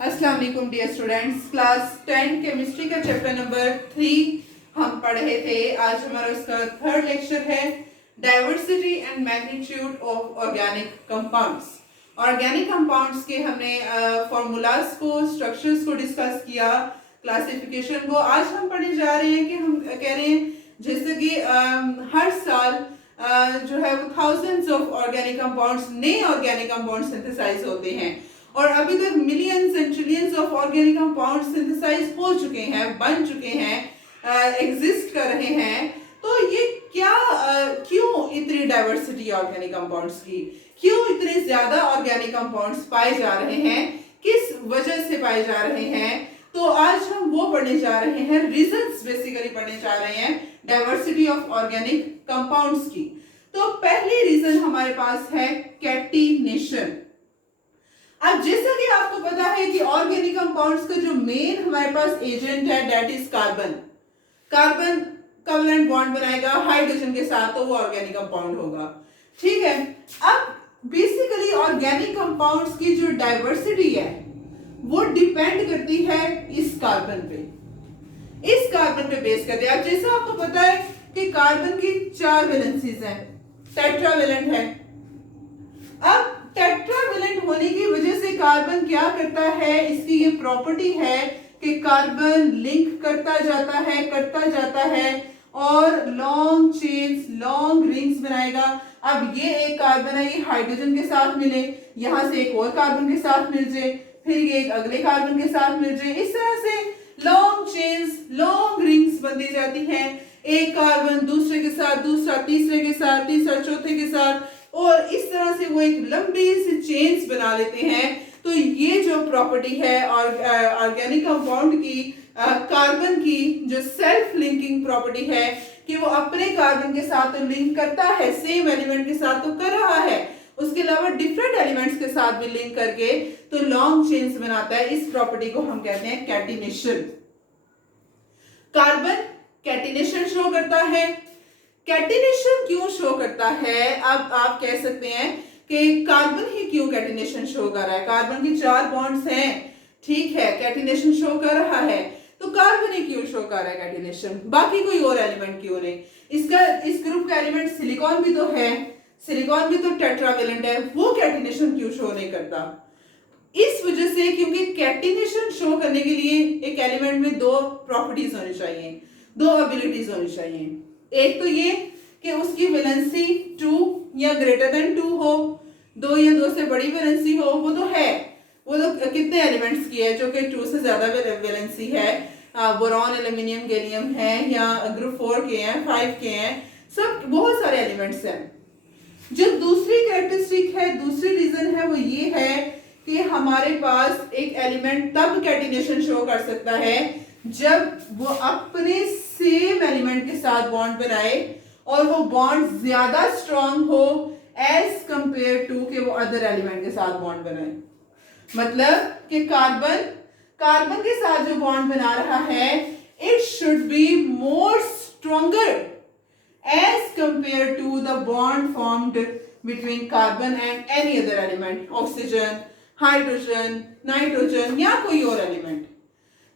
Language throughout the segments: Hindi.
अस्सलाम वालेकुम डियर स्टूडेंट्स। क्लास 10 केमिस्ट्री का चैप्टर नंबर 3 हम पढ़ रहे थे। आज हमारा उसका थर्ड लेक्चर है, diversity and magnitude of organic compounds. Organic compounds के हमने फॉर्मूलाज को, स्ट्रक्चर्स को डिस्कस किया, क्लासिफिकेशन को। आज हम पढ़ने जा रहे हैं कि हम कह रहे हैं जैसे कि हर साल जो है वो थाउजेंड्स ऑफ ऑर्गेनिक कंपाउंड्स, नए ऑर्गेनिक कंपाउंड सिंथेसाइज होते हैं और अभी तक millions and trillions of organic compound synthesise हो चुके हैं, बन चुके हैं, एग्जिस्ट कर रहे हैं। तो ये क्या क्यों इतनी डाइवर्सिटी ऑर्गेनिक कंपाउंड्स की, क्यों इतने ज्यादा ऑर्गेनिक कंपाउंड्स पाए जा रहे हैं, किस वजह से पाए जा रहे हैं? तो आज हम वो पढ़ने जा रहे हैं, रीजंस बेसिकली पढ़ने जा रहे हैं डाइवर्सिटी ऑफ ऑर्गेनिक कंपाउंड्स की। तो पहली रीजन हमारे पास है कैटिनेशन। अब जैसा कि आपको पता है कि ऑर्गेनिक कंपाउंड्स का जो मेन हमारे पास एजेंट है that is carbon. Carbon covalent bond बनाएगा हाइड्रोजन के साथ, तो वो ऑर्गेनिक कंपाउंड होगा। ठीक है, अब बेसिकली ऑर्गेनिक कंपाउंड्स की जो डाइवर्सिटी है वो डिपेंड करती है इस कार्बन पे, इस कार्बन पे बेस करते हैं। अब जैसा आपको पता है कि कार्बन की 4 वैलेंसीज हैं, टेट्रावेलेंट है। अब टेट्रावेलेंट होने की वजह से कार्बन क्या करता है, इसकी ये प्रॉपर्टी है कि कार्बन लिंक करता जाता है और लॉन्ग चेन्स, लॉन्ग रिंग्स बनाएगा। अब ये एक कार्बन है, ये हाइड्रोजन के साथ मिले, यहां से एक और कार्बन के साथ मिल जाए, फिर ये एक अगले कार्बन के साथ मिल जाए, इस तरह से लॉन्ग चेन्स, लॉन्ग रिंग्स बनती जाती हैं। एक कार्बन दूसरे के साथ, दूसरा तीसरे के साथ, तीसरा चौथे के साथ, और इस तरह से वो एक लंबी सी चेन्स बना लेते हैं। तो ये जो प्रॉपर्टी है और ऑर्गेनिक कंपाउंड की, कार्बन की जो सेल्फ लिंकिंग प्रॉपर्टी है कि वो अपने कार्बन के साथ तो लिंक करता है, सेम एलिमेंट के साथ तो कर रहा है, उसके अलावा डिफरेंट एलिमेंट्स के साथ भी लिंक करके तो लॉन्ग चेन्स बनाता है। इस प्रॉपर्टी को हम कहते हैं कैटिनेशन। कार्बन कैटिनेशन शो करता है। कैटिनेशन क्यों शो करता है? अब आप कह सकते हैं कि कार्बन ही क्यों कैटिनेशन शो कर रहा है? कार्बन की 4 बॉन्ड्स हैं, ठीक है, कैटिनेशन शो कर रहा है, तो कार्बन ही क्यों शो कर रहा है कैटिनेशन, बाकी कोई और एलिमेंट क्यों नहीं? इस ग्रुप का एलिमेंट सिलिकॉन भी तो है, सिलिकॉन भी तो टेट्रावेलेंट है, वो कैटिनेशन क्यों शो नहीं करता? इस वजह से क्योंकि कैटिनेशन शो करने के लिए एक एलिमेंट में 2 प्रॉपर्टीज होनी चाहिए, 2 एबिलिटीज होनी चाहिए। एक तो ये कि उसकी वैलेंसी 2 या ग्रेटर देन 2 हो, 2 या 2 से बड़ी वैलेंसी हो, वो तो है, वो तो कितने एलिमेंट्स की है जो कि 2 से ज्यादा वैलेंसी है, बोरॉन, एल्यूमिनियम, गैलियम है, या ग्रुप 4 के हैं, 5 के हैं, सब बहुत सारे एलिमेंट्स हैं। जो दूसरी कैरेक्टरिस्टिक है, दूसरी रीजन है, वो ये है कि हमारे पास एक एलिमेंट तब कैटिनेशन शो कर सकता है जब वो अपने सेम एलिमेंट के साथ बॉन्ड बनाए और वो बॉन्ड ज्यादा स्ट्रॉन्ग हो एज कंपेयर टू कि वो अदर एलिमेंट के साथ बॉन्ड बनाए। मतलब कि कार्बन के साथ जो बॉन्ड बना रहा है, it should be more stronger as compared to the bond formed between carbon and any other element, oxygen, hydrogen, nitrogen या कोई और एलिमेंट।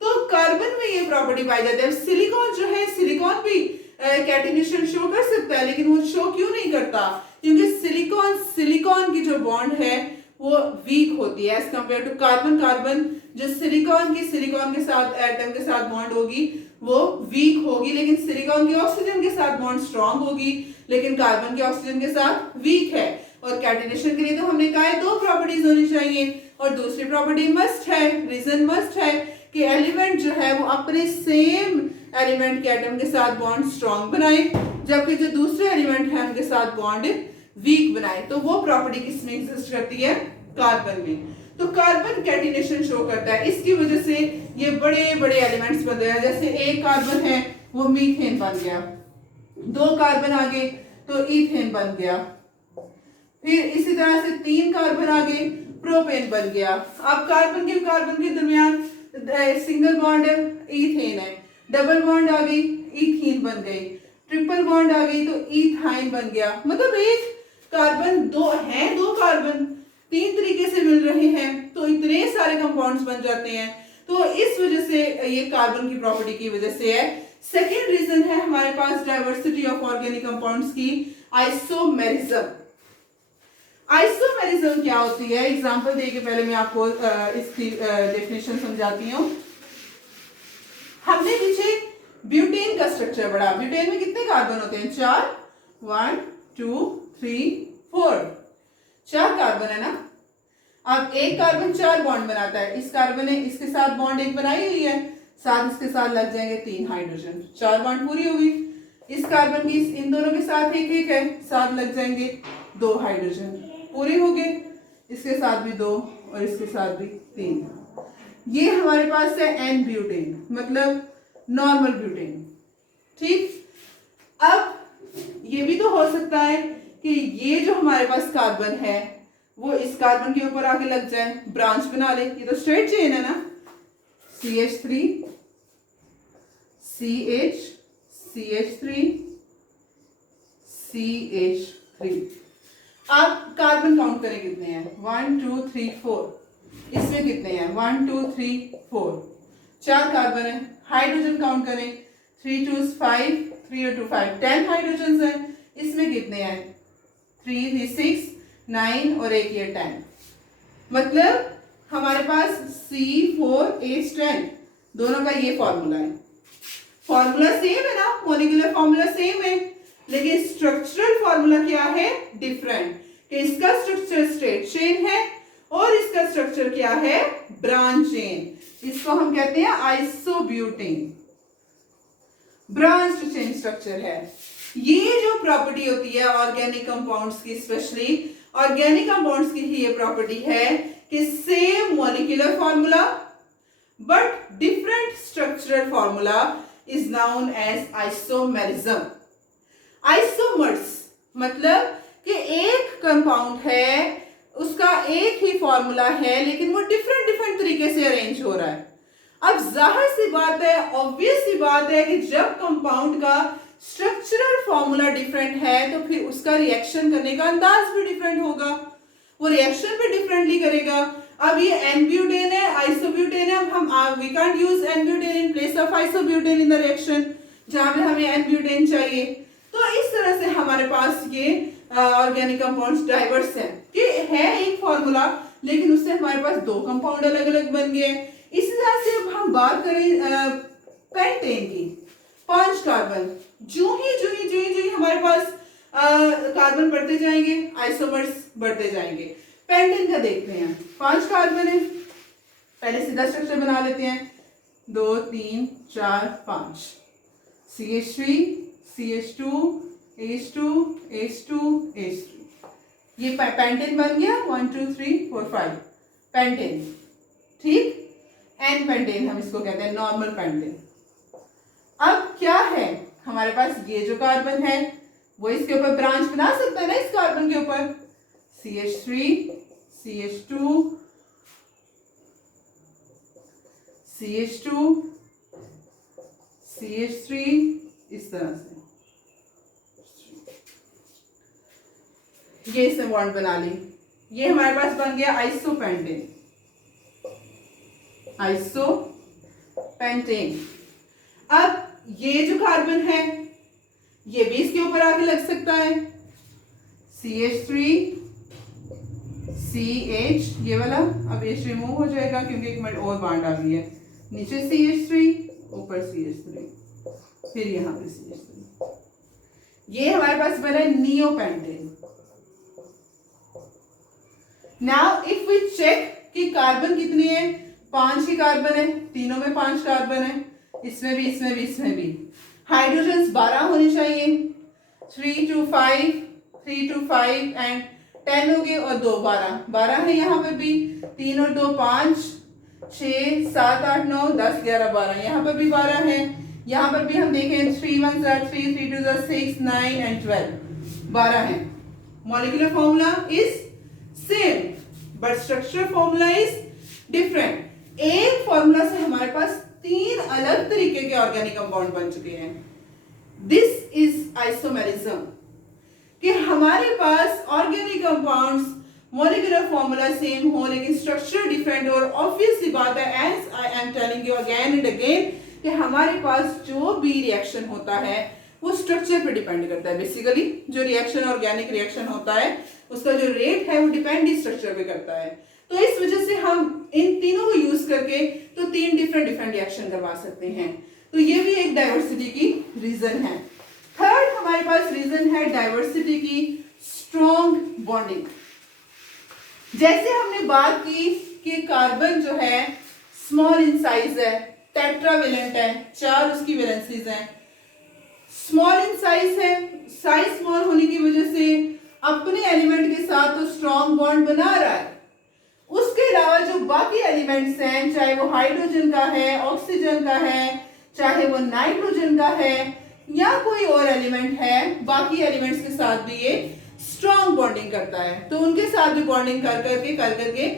तो कार्बन में ये प्रॉपर्टी पाई जाती है। सिलिकॉन जो है, सिलिकॉन भी कैटिनेशन शो कर सकता है, लेकिन वो शो क्यों नहीं करता? क्योंकि सिलिकॉन की जो बॉन्ड है वो वीक होती है as compare to carbon. Carbon जो सिलिकॉन के साथ एटम के साथ बॉन्ड होगी वो वीक होगी, लेकिन सिलिकॉन की ऑक्सीजन के साथ बॉन्ड स्ट्रांग होगी, लेकिन कार्बन के ऑक्सीजन के साथ वीक है। और कैटिनेशन के लिए तो हमने कहा है 2 प्रॉपर्टीज होनी चाहिए, और दूसरी प्रॉपर्टी मस्ट है, रीजन मस्ट है कि एलिमेंट जो है वो अपने सेम एलिमेंट के एटम के साथ बॉन्ड स्ट्रांग बनाए, जबकि जो दूसरे एलिमेंट है उनके साथ बॉन्ड वीक बनाए। तो वो प्रॉपर्टी किसमें एग्जिस्ट करती है? कार्बन में। तो कार्बन कैटिनेशन शो करता है, इसकी वजह से ये बड़े बड़े एलिमेंट्स बन गए। जैसे एक कार्बन है वो मीथेन बन गया, 2 कार्बन आ गए तो ईथेन बन गया, फिर इसी तरह से 3 कार्बन आ गए, प्रोपेन बन गया। अब कार्बन के दरमियान सिंगल बॉन्ड ईथेन है, डबल बॉन्ड आ गई, ईथीन बन गई, ट्रिपल बॉन्ड आ गई तो ईथाइन बन गया। मतलब एक कार्बन, 2 कार्बन तीन तरीके से मिल रहे हैं तो इतने सारे कंपाउंड्स बन जाते हैं। तो इस वजह से ये कार्बन की प्रॉपर्टी की वजह से है। सेकेंड रीजन है हमारे पास डाइवर्सिटी ऑफ ऑर्गेनिक कंपाउंड्स की, आइसोमेरिज्म। आइसोमेरिज्म क्या होती है, एग्जांपल देके पहले मैं आपको इसकी डेफिनेशन समझाती हूँ। हमने पीछे ब्यूटेन का स्ट्रक्चर पढ़ा। ब्यूटेन में कितने कार्बन होते हैं? 4, 1 2 3 4, 4 कार्बन है ना। अब एक कार्बन 4 बॉन्ड बनाता है, इस कार्बन ने इसके साथ बॉन्ड एक बनाई हुई है, साथ इसके साथ लग जाएंगे 3 हाइड्रोजन, 4 बॉन्ड पूरी होगी। इस कार्बन की इन दोनों के साथ एक एक है, साथ लग जाएंगे 2 हाइड्रोजन, पूरे हो गए। इसके साथ भी 2 और इसके साथ भी 3। ये हमारे पास है एन ब्यूटेन, मतलब नॉर्मल ब्यूटेन। ठीक, अब ये भी तो हो सकता है कि ये जो हमारे पास कार्बन है वो इस कार्बन के ऊपर आके लग जाए, ब्रांच बना ले। ये तो स्ट्रेट चेन है ना, CH3 CH CH3 CH3। आप कार्बन काउंट करें कितने हैं? 1 2 3 4। इसमें कितने हैं? 1 2 3 4, 4 कार्बन है। हाइड्रोजन काउंट करें, 3 2 5, 3 और 2 5, 10 हाइड्रोजन है। इसमें कितने हैं? 3 3 6 9 और एक ये 10। मतलब हमारे पास C4H10 दोनों का ये फॉर्मूला है। फॉर्मूला सेम है ना, मॉलिक्यूलर फॉर्मूला सेम है, लेकिन स्ट्रक्चरल फॉर्मूला क्या है? डिफरेंट। कि इसका स्ट्रक्चर स्ट्रेट चेन है और इसका स्ट्रक्चर क्या है? Branch chain. इसको हम कहते हैं आइसोब्यूटेन, ब्रांच चेन स्ट्रक्चर है। ये जो प्रॉपर्टी होती है ऑर्गेनिक कंपाउंड्स की, स्पेशली ऑर्गेनिक कंपाउंड्स की ही ये प्रॉपर्टी है कि same molecular formula but different structural formula is known as isomerism. Isomers मतलब कि एक कंपाउंड है, उसका एक ही फॉर्मूला है, लेकिन वो डिफरेंट डिफरेंट तरीके से अरेंज हो रहा है। अब जाहिर सी बात है, ऑब्वियस सी बात है कि जब कंपाउंड का स्ट्रक्चरल फॉर्मूला डिफरेंट है तो फिर उसका रिएक्शन करने का अंदाज भी डिफरेंट होगा, वो रिएक्शन भी डिफरेंटली करेगा। अब ये एन-ब्यूटेन है, आइसोब्यूटेन है। अब हम we can't use n butane in place of isobutane in the reaction जहां पे हमें एन-ब्यूटेन चाहिए। तो इस तरह से हमारे पास ये ऑर्गेनिक कंपाउंड्स डाइवर्स हैं कि है एक फॉर्मूला लेकिन उससे हमारे पास 2 कंपाउंड अलग अलग बन गए। इसी तरह से अब हम बात करें पेंटेन की, 5 कार्बन। जो ही हमारे पास कार्बन बढ़ते जाएंगे, आइसोमर्स बढ़ते जाएंगे। पेंटेन का देखते हैं, 5 कार्बन है। पहले सीधा स्ट्रक्चर बना लेते हैं, 2 3 4 5, CH3 CH2 H2 H2 H3। ये पेंटेन बन गया, 1 2 3 4 5 पेंटेन। ठीक, एन पेंटेन हम इसको कहते हैं, नॉर्मल पेंटेन। अब क्या है हमारे पास? ये जो कार्बन है वो इसके ऊपर ब्रांच बना सकता है ना, इस कार्बन के ऊपर। CH3 CH2 CH2 CH3, इस तरह से ये इसने बॉन्ड बना ली। ये हमारे पास बन गया आइसोपेंटेन, आइसोपेंटेन। अब ये जो कार्बन है ये भी इसके ऊपर आके लग सकता है, CH3 CH, ये वाला अब H रिमूव हो जाएगा क्योंकि एक और बॉन्ड आ गई है। नीचे CH3, ऊपर CH3, फिर यहाँ पे CH3। ये हमारे पास बना है neopentane. Now if we check कि कार्बन कितनी है, 5 ही कार्बन है, तीनों में 5 कार्बन है, इसमें भी इसमें भी इसमें भी। हाइड्रोजन 12 होने चाहिए, 3 2 5 3 2 5 एंड 10 हो गए और 2 12, 12 है यहाँ पर भी, 3 और 2 5 6 7 8 9 10 11 12, यहाँ पर भी 12 है। यहाँ पर भी हम देखें 3 1 3 3 2 6 9 एंड 12, 12 है। Molecular formula is same but structural formula is different. एक फॉर्मूला से हमारे पास 3 अलग तरीके के ऑर्गेनिक कंपाउंड बन चुके हैं। दिस इज आइसोमेरिज्म, कि हमारे पास organic compounds molecular formula same हो लेकिन स्ट्रक्चर डिफरेंट, और ऑब्वियस सी बात है, as I am telling you again and again, कि हमारे पास जो भी रिएक्शन होता है वो स्ट्रक्चर पे डिपेंड करता है। बेसिकली जो रिएक्शन ऑर्गेनिक रिएक्शन होता है उसका जो रेट है वो डिपेंड ही स्ट्रक्चर पे करता है। तो इस वजह से हम इन तीनों को यूज करके तो 3 डिफरेंट रिएक्शन करवा सकते हैं। तो ये भी एक डाइवर्सिटी की रीजन है। थर्ड हमारे पास रीजन है डाइवर्सिटी की स्ट्रॉन्ग बॉन्डिंग। जैसे हमने बात की कि कार्बन जो है स्मॉल इन साइज है, टेट्रावेलेंट है, 4 उसकी वैलेंसीज हैं, स्मॉल इन साइज है, साइज स्मॉल होने की वजह से अपने एलिमेंट के साथ तो स्ट्रॉन्ग बॉन्ड बना रहा है। उसके अलावा जो बाकी एलिमेंट्स हैं, चाहे वो हाइड्रोजन का है, ऑक्सीजन का है, चाहे वो नाइट्रोजन का है या कोई और एलिमेंट है, बाकी एलिमेंट्स के साथ भी ये स्ट्रॉन्ग बॉन्डिंग करता है। तो उनके साथ भी बॉन्डिंग कर करके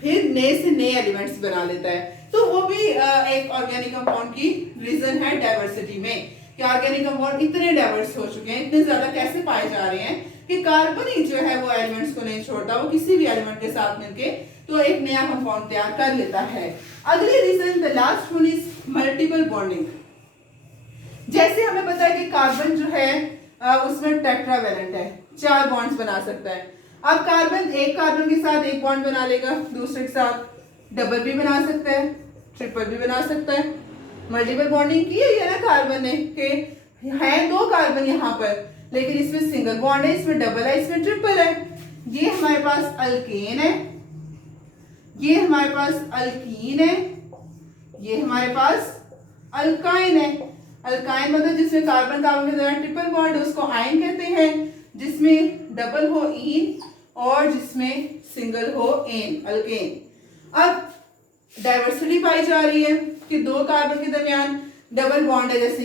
फिर नए से नए एलिमेंट्स बना लेता है। तो वो भी एक ऑर्गेनिक कंपाउंड की रीजन है डाइवर्सिटी में, कि ऑर्गेनिक कंपाउंड इतने डाइवर्स हो चुके हैं, इतने ज्यादा कैसे पाए जा रहे हैं कि कार्बन ही जो है वो एलिमेंट्स को नहीं छोड़ता, वो किसी भी एलिमेंट के साथ मिलके तो एक नया कंपाउंड तैयार कर लेता है। अगली reason, the last one is multiple bonding. जैसे हमें पता है कि कार्बन जो है उसमें टेट्रावेलेंट है, 4 बॉन्ड्स बना सकता है। अब कार्बन एक कार्बन के साथ एक बॉन्ड बना लेगा, दूसरे के साथ डबल भी बना सकता है, ट्रिपल भी बना सकता है। मल्टीपल बॉन्डिंग की है ना कार्बन ने, कि है 2 कार्बन यहाँ पर लेकिन इसमें सिंगल बॉन्ड है, इसमें डबल है, इसमें ट्रिपल है। ये हमारे पास अल्केन है, ये हमारे पास अल्कीन है, ये हमारे पास अल्काइन है। अल्काइन मतलब जिसमें कार्बन कार्बन के द्वारा ट्रिपल बॉन्ड है उसको आयन कहते हैं, जिसमें डबल हो ईन और जिसमें सिंगल हो एन, अल्केन। अब डाइवर्सिटी पाई जा रही है कि 2 कार्बन के दरमियान डबल बॉन्ड है, जैसे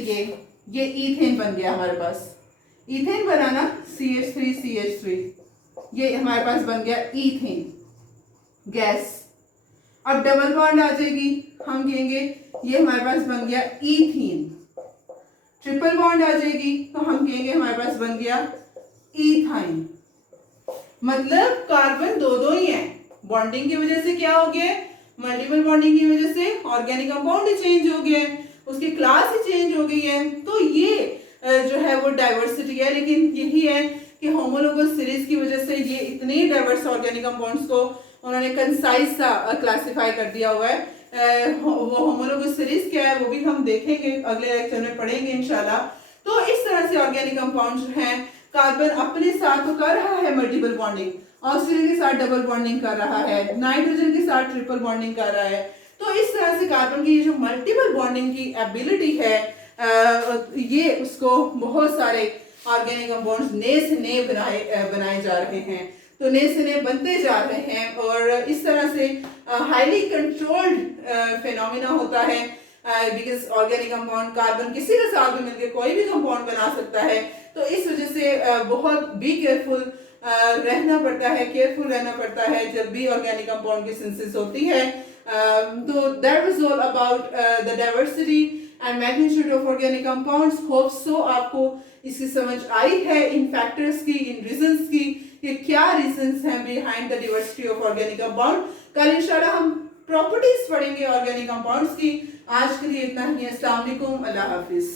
ये ईथेन बन गया हमारे पास, ईथेन बना ना, CH3CH3, ये हमारे पास बन गया ईथेन गैस। अब डबल बॉन्ड आ जाएगी, हम कहेंगे ये हमारे पास बन गया ईथीन। ट्रिपल बॉन्ड आ जाएगी तो हम कहेंगे हमारे पास बन गया ईथाइन। मतलब कार्बन 2 ही है, बॉन्डिंग की वजह से क्या हो गया, मल्टीपल बॉन्डिंग की वजह से ऑर्गेनिक कंपाउंड ही चेंज हो गया है, उसकी क्लास ही चेंज हो गई है। तो ये जो है वो डाइवर्सिटी है। लेकिन यही है कि होमोलोगस सीरीज की वजह से ये इतने डाइवर्स ऑर्गेनिक कंपाउंड्स को उन्होंने कंसाइज सा क्लासिफाई कर दिया हुआ है। वो होमोलोगस सीरीज क्या है वो भी हम देखेंगे, अगले लेक्चर में पढ़ेंगे इंशाल्लाह। तो इस तरह से ऑर्गेनिक कंपाउंड जो हैं, कार्बन अपने साथ तो कर रहा है मल्टीपल बॉन्डिंग, ऑक्सीजन के साथ डबल बॉन्डिंग कर रहा है, नाइट्रोजन के साथ ट्रिपल बॉन्डिंग कर रहा है। तो इस तरह से कार्बन की जो मल्टीपल बॉन्डिंग की एबिलिटी है, ये उसको बहुत सारे ऑर्गेनिक कंपाउंड्स नए से नए बनाए जा रहे हैं। तो नए से नए बनते जा रहे हैं और इस तरह से हाईली कंट्रोल्ड फिनोमिना होता है, बिकॉज ऑर्गेनिक कंपाउंड कार्बन किसी के साथ भी मिलकर कोई भी कंपाउंड बना सकता है। तो इस वजह से बहुत बी केयरफुल रहना पड़ता है, केयरफुल रहना पड़ता है जब भी ऑर्गेनिक कंपाउंड की सिंथेसिस होती है। तो that was all about the diversity and magnitude of organic compounds. Hope so आपको इसकी समझ आई है इन फैक्टर्स की, इन रीजंस की, कि क्या रीजंस हैं behind the diversity of organic compound. कल इंशाल्लाह हम प्रॉपर्टीज पढ़ेंगे ऑर्गेनिक कंपाउंड्स की। आज के लिए इतना ही। अस्सलाम वालेकुम, अल्लाह हाफिज।